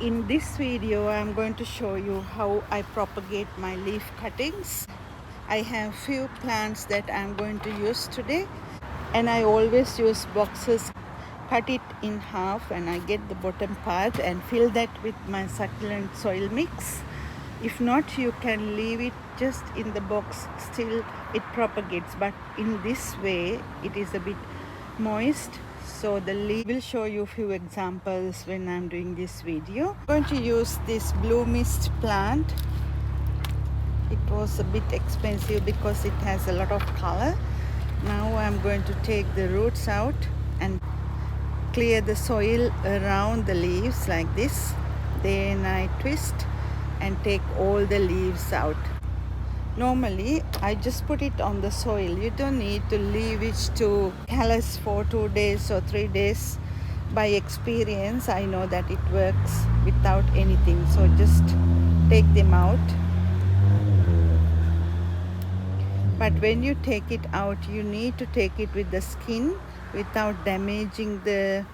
In this video I'm going to show you how I propagate my leaf cuttings. I have few plants that I'm going to use today, and I always use boxes. Cut it in half and I get the bottom part and fill that with my succulent soil mix. If not, you can leave it just in the box, still it propagates, but in this way it is a bit moist, so the leaf will show you a few examples when I'm doing this video. I'm going to use this blue mist plant. It was a bit expensive because it has a lot of color. Now I'm going to take the roots out and clear the soil around the leaves like this. Then I twist and take all the leaves out. Normally I just put it on the soil. You don't need to leave it to callus for 2 days or 3 days. By experience I know that it works without anything, so just take them out. But when you take it out, you need to take it with the skin without damaging the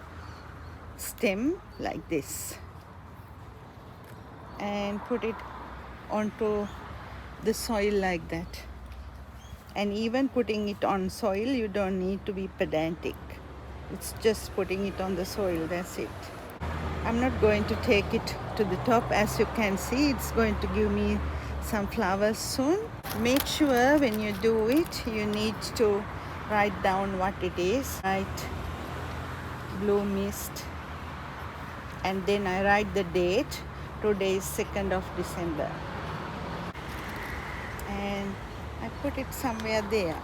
stem like this, and put it onto the soil like that. And even putting it on soil, you don't need to be pedantic. It's just putting it on the soil, that's it. I'm not going to take it to the top. As you can see, it's going to give me some flowers soon. Make sure when you do it, you need to write down what it is. Write blue mist, and then I write the date. Today is 2nd of December. And I put it somewhere there.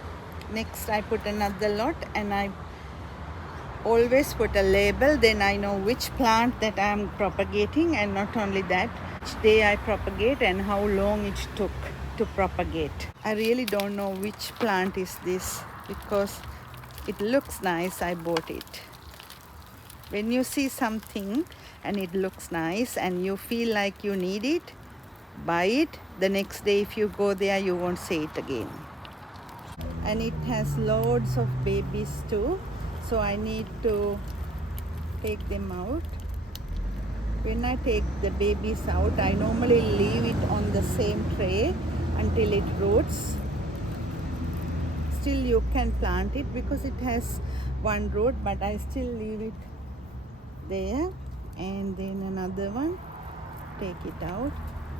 Next I put another lot, and I always put a label, then I know which plant that I am propagating, and not only that, which day I propagate and how long it took to propagate. I really don't know which plant is this because it looks nice. I bought it. When you see something and it looks nice and you feel like you need it, buy it. The next day if you go there, you won't see it again. And it has loads of babies too, so I need to take them out. When I take the babies out, I normally leave it on the same tray until it roots. Still you can plant it because it has one root, but I still leave it there. And then another one, take it out,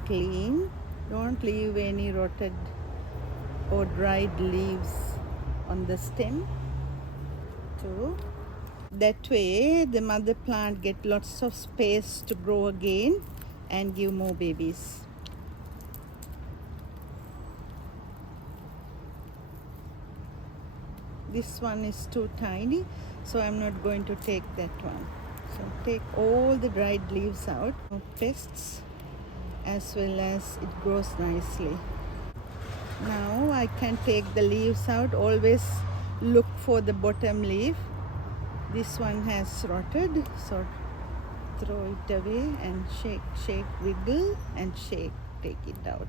clean. Don't leave any rotted or dried leaves on the stem too. That way the mother plant get lots of space to grow again and give more babies. This one is too tiny, so I'm not going to take that one. So take all the dried leaves out. No pests, as well as it grows nicely. Now I can take the leaves out. Always look for the bottom leaf. This one has rotted, so throw it away and shake, wiggle and shake, take it out.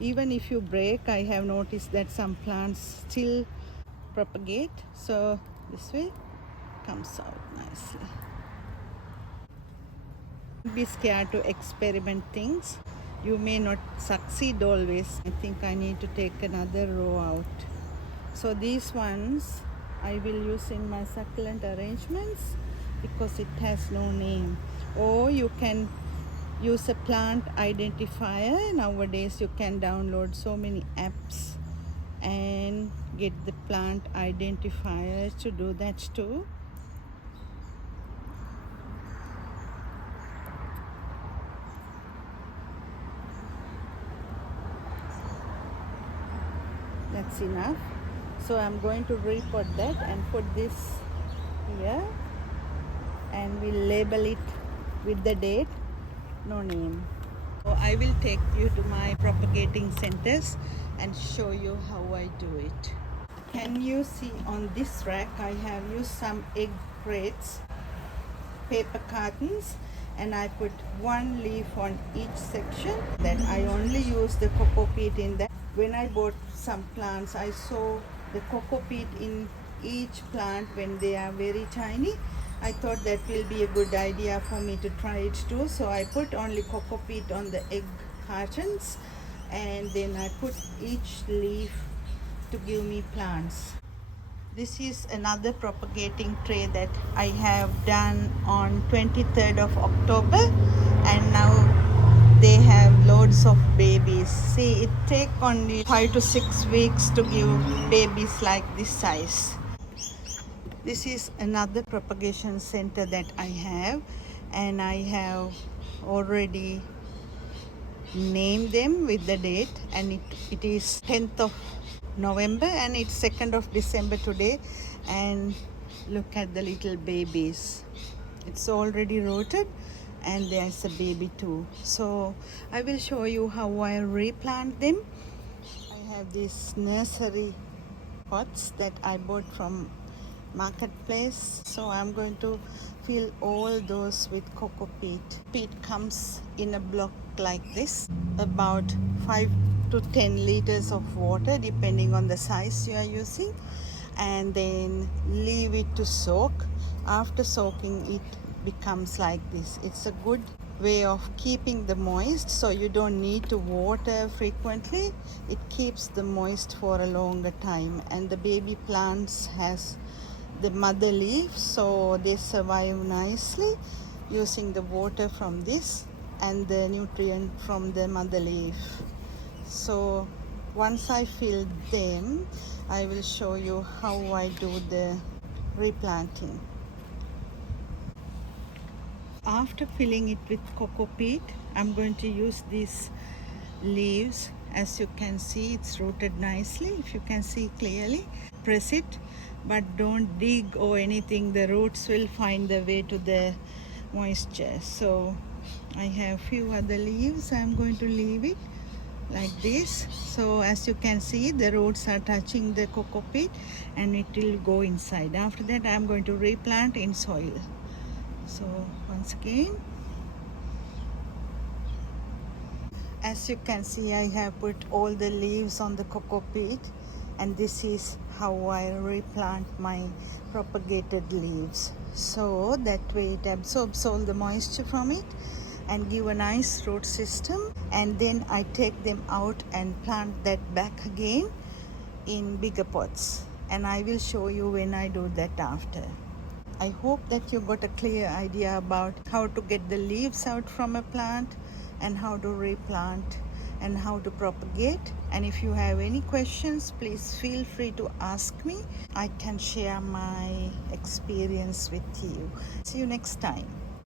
Even if you break, I have noticed that some plants still propagate, so this way comes out nicely. Don't be scared to experiment things. You may not succeed always. I think I need to take another row out. So these ones I will use in my succulent arrangements because it has no name. Or you can use a plant identifier. Nowadays you can download so many apps and get the plant identifier to do that too. That's enough. So I'm going to repot that and put this here, and we'll label it with the date, no name. So I will take you to my propagating centers and show you how I do it. Can you see on this rack I have used some egg crates, paper cartons, and I put one leaf on each section. That I only use the cocoa peat in that. When I bought some plants, I saw the cocoa peat in each plant when they are very tiny, I thought that will be a good idea for me to try it too. So I put only coco peat on the egg cartons, and then I put each leaf to give me plants. This is another propagating tray that I have done on 23rd of October, and now they have loads of babies. See, it take only 5 to 6 weeks to give babies like this size. This is another propagation center that I have, and I have already named them with the date, and it is 10th of November and it's 2nd of December today. And look at the little babies. It's already rooted and there's a baby too. So I will show you how I replant them. I have these nursery pots that I bought from marketplace, so I'm going to fill all those with coco peat. Peat comes in a block like this, about 5 to 10 liters of water depending on the size you are using, and then leave it to soak. After soaking, it becomes like this. It's a good way of keeping the moist, so you don't need to water frequently. It keeps the moist for a longer time, and the baby plants has the mother leaf, so they survive nicely using the water from this and the nutrient from the mother leaf. So once I fill them, I will show you how I do the replanting. After filling it with coco peat, I'm going to use these leaves. As you can see, it's rooted nicely. If you can see clearly, press it, but don't dig or anything. The roots will find the way to the moisture. So I have few other leaves. I'm going to leave it like this. So as you can see, the roots are touching the coco peat and it will go inside. After that, I'm going to replant in soil. So once again, as you can see, I have put all the leaves on the coco peat, and this is how I replant my propagated leaves. So that way it absorbs all the moisture from it and give a nice root system, and then I take them out and plant that back again in bigger pots, and I will show you when I do that after. I hope that you got a clear idea about how to get the leaves out from a plant and how to replant and how to propagate. And if you have any questions, please feel free to ask me. I can share my experience with you. See you next time.